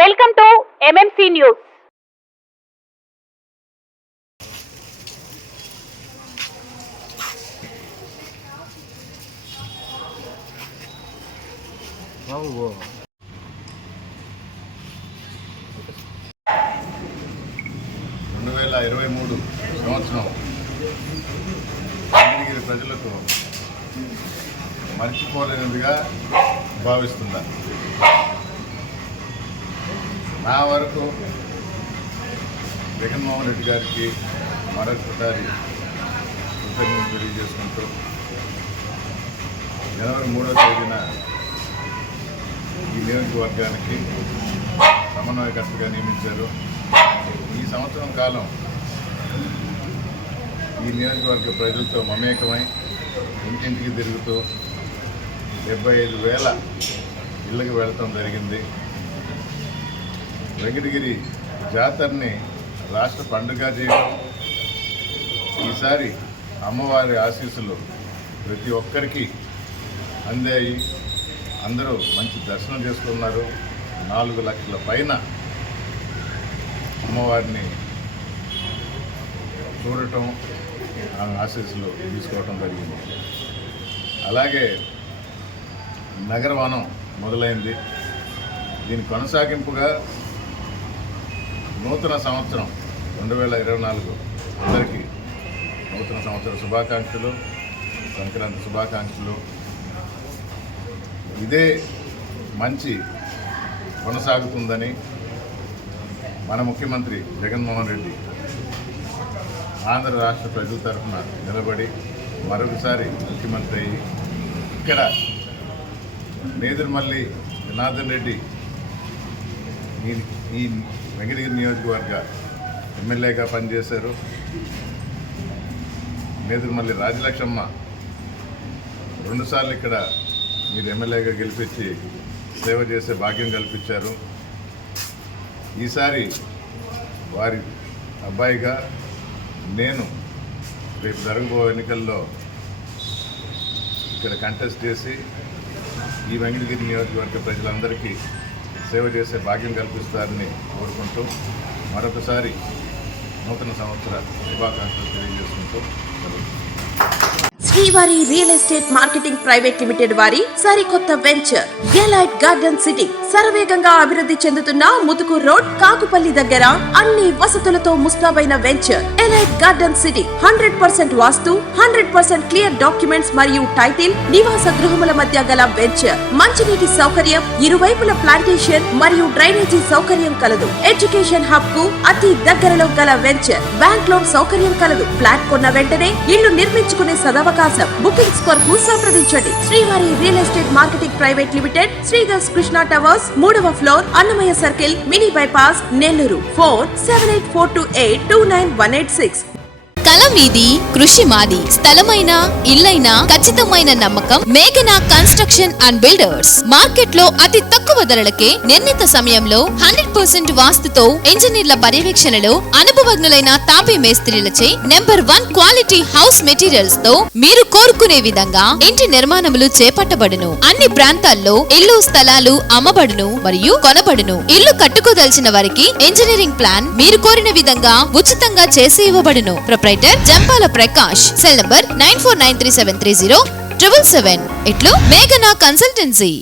Welcome to MMC news. సంవత్సరం వెంకటగిరి ప్రజలకు మర్చిపోలేనిదిగా భావిస్తున్నా. నా వరకు జగన్మోహన్ రెడ్డి గారికి మరొకసారి కృతజ్ఞతలు తెలియజేసుకుంటూ జనవరి 3వ తేదీన ఈ నియోజకవర్గానికి సమన్వయకర్తగా నియమించారు. ఈ సంవత్సరం కాలం ఈ నియోజకవర్గ ప్రజలతో మమేకమై ఇంటింటికి తిరుగుతూ 75,000 ఇళ్ళకి వెళటం జరిగింది. వెంకటగిరి జాతరని రాష్ట్ర పండుగ చేయడం, ఈసారి అమ్మవారి ఆశీస్సులు ప్రతి ఒక్కరికి అందాయి. అందరూ మంచి దర్శనం చేసుకున్నారు. 4 లక్షల పైన అమ్మవారిని చూడటం, ఆశీస్సులు తీసుకోవటం జరిగింది. అలాగే నగరవనం మొదలైంది. దీని కొనసాగింపుగా నూతన సంవత్సరం 2024 అందరికీ నూతన సంవత్సర శుభాకాంక్షలు, సంక్రాంతి శుభాకాంక్షలు. ఇదే మంచి కొనసాగుతుందని మన ముఖ్యమంత్రి జగన్మోహన్ రెడ్డి ఆంధ్ర రాష్ట్ర ప్రజల తరఫున నిలబడి మరొకసారి ముఖ్యమంత్రి అయ్యి ఇక్కడ నేదురుమల్లి జనార్దన్ రెడ్డి ఈ వెంకటగిరి నియోజకవర్గ ఎమ్మెల్యేగా పనిచేశారు. నేదురుమల్లి రాజలక్ష్మమ్మ 2 సార్లు ఇక్కడ మీరు ఎమ్మెల్యేగా గెలిపించి సేవ చేసే భాగ్యం కల్పించారు. ఈసారి వారి అబ్బాయిగా నేను రేపు జరగబో ఎన్నికల్లో ఇక్కడ కంటెస్ట్ చేసి ఈ వెంకటగిరి నియోజకవర్గ ప్రజలందరికీ సేవ చేసే భాగ్యం కల్పిస్తారని కోరుకుంటూ మరొకసారి నూతన సంవత్సర శుభాకాంక్షలు తెలియజేసుకుంటూ శ్రీవారి real estate marketing private limited వారి సరికొత్త వెంచర్ ఎలైట్ గార్డెన్ సిటీ శరవేగంగా అభివృద్ధి చెందుతున్న ముతుకూర్ రోడ్, కాకుపల్లి దగ్గర అన్ని వసతులతో ముస్తాబైన వెంచర్ ఎలైట్ గార్డెన్ సిటీ. 100% వాస్తు, 100% క్లియర్ డాక్యుమెంట్స్ మరియు టైటిల్, నివాస గృహముల మధ్య గల వెంచర్. మంచినీటి సౌకర్యం, ఇరువైపుల ప్లాంటేషన్ మరియు డ్రైనేజీ సౌకర్యం కలదు. ఎడ్యుకేషన్ హబ్ కు అతి దగ్గరలో గల వెంచర్. బ్యాంక్ లోన్ సౌకర్యం కలదు. ఫ్లాట్ కొన్న వెంటనే ఇల్లు నిర్మించుకునే సదవకాశం. బుకింగ్స్ కొరకు సంప్రదించండి. Srivari real estate marketing private limited, Sridhar's Krishna towers, 3వ floor, Annamayya circle, mini bypass, Nellore. Phone 7842829186. కల మీది, కృషి మాది. స్థలమైన, ఇల్లైనా ఖచ్చితమైన నమ్మకం మేఘనా కన్స్ట్రక్షన్ అండ్ బిల్డర్స్. మార్కెట్ లో అతి తక్కువ ధరలకే నిర్ణీత సమయంలో 100% వాస్తుతో, ఇంజనీర్ల పర్యవేక్షణలో అనుభవజ్ఞులైన తాపీ మేస్త్రీలచే నంబర్ 1 క్వాలిటీ హౌస్ మెటీరియల్స్ తో మీరు కోరుకునే విధంగా ఇంటి నిర్మాణములు చేపట్టబడును. అన్ని ప్రాంతాల్లో ఇల్లు స్థలాలు అమ్మబడును మరియు కొనబడును. ఇల్లు కట్టుకోదలిచిన వారికి ఇంజనీరింగ్ ప్లాన్ మీరు కోరిన విధంగా ఉచితంగా చేసి ఇవ్వబడును. జంపాల ప్రకాష్. Cell number 9493730777. ఇట్లు మేఘనా కన్సల్టెన్సీ.